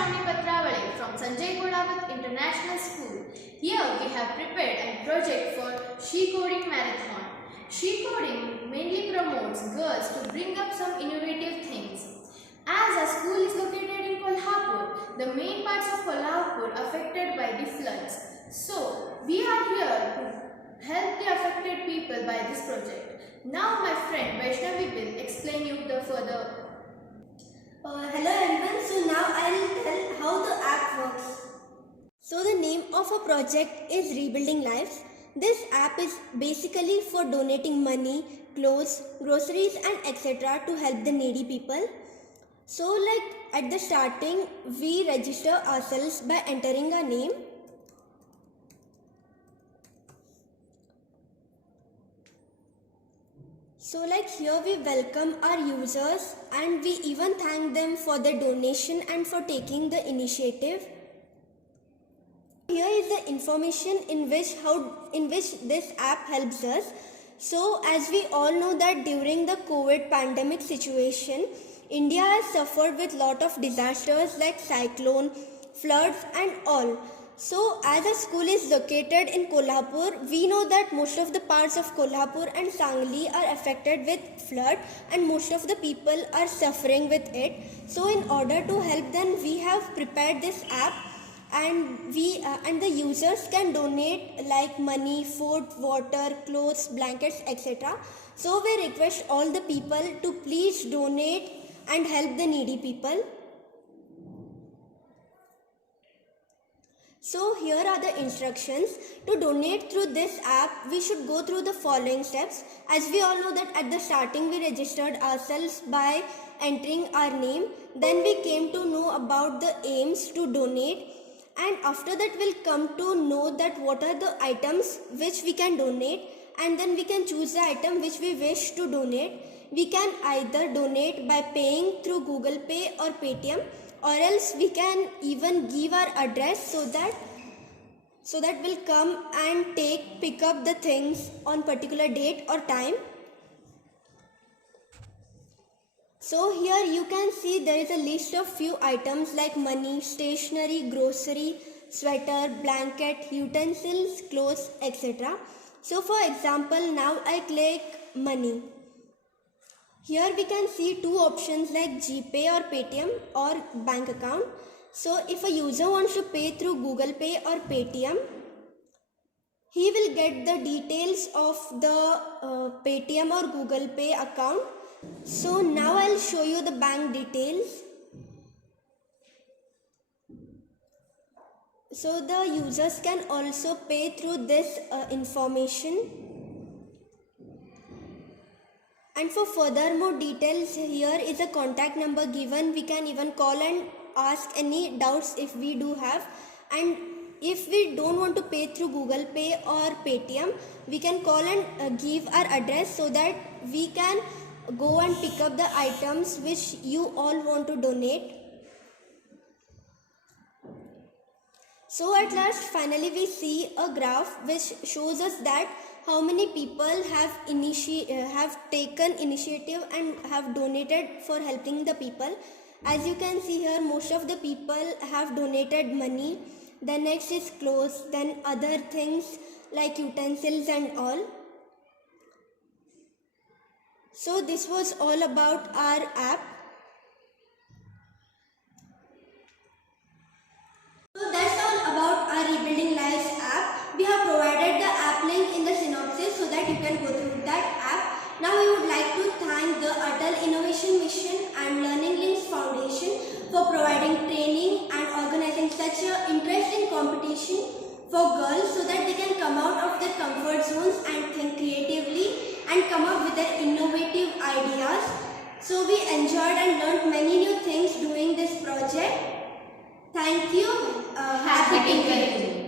Shravani Patravale from Sanjay Kodawat International School. Here we have prepared a project for She Coding Marathon. She Coding mainly promotes girls to bring up some innovative things. As our school is located in Kolhapur, the main parts of Kolhapur affected by the floods. So we are here to help the affected people by this project. Now my friend Vaishnavi will explain you the further. Hello everyone, so now I will tell how the app works. So the name of a project is Rebuilding Lives. This app is basically for donating money, clothes, groceries and etc. to help the needy people. So at the starting, we register ourselves by entering our name. So here we welcome our users and we even thank them for the donation and for taking the initiative. Here is the information in which this app helps us. So as we all know that during the COVID pandemic situation, India has suffered with lot of disasters like cyclone, floods and all. So as our school is located in Kolhapur, we know that most of the parts of Kolhapur and Sangli are affected with flood and most of the people are suffering with it. So in order to help them, we have prepared this app and the users can donate like money, food, water, clothes, blankets, etc. So we request all the people to please donate and help the needy people. So here are the instructions. To donate through this app, we should go through the following steps. As we all know that at the starting we registered ourselves by entering our name. Then we came to know about the aims to donate. And after that we'll come to know that what are the items which we can donate. And then we can choose the item which we wish to donate. We can either donate by paying through Google Pay or Paytm. Or else we can even give our address so that we'll come and pick up the things on particular date or time. So here you can see there is a list of few items like money, stationery, grocery, sweater, blanket, utensils, clothes, etc. So for example, now I click money. Here we can see two options like GPay or Paytm or bank account. So if a user wants to pay through Google Pay or Paytm, he will get the details of the Paytm or Google Pay account. So now I'll show you the bank details. So the users can also pay through this information. And for further more details, here is a contact number given. We can even call and ask any doubts if we do have. And if we don't want to pay through Google Pay or Paytm, we can call and give our address so that we can go and pick up the items which you all want to donate. So at last, finally we see a graph which shows us that how many people have taken initiative and have donated for helping the people. As you can see here, most of the people have donated money. The next is clothes, then other things like utensils and all. So this was all about our app. So that's all about our Rebuilding Lives app. We have provided the app link in the synopsis so that you can go through that app. Now we would like to thank the Atal Innovation Mission and Learning Links Foundation for providing training and organizing such an interesting competition for girls so that they can come out of their comfort zones and think creatively and come up with their innovative ideas. So we enjoyed and learned many new things doing this project. Thank you. Happy tinkering.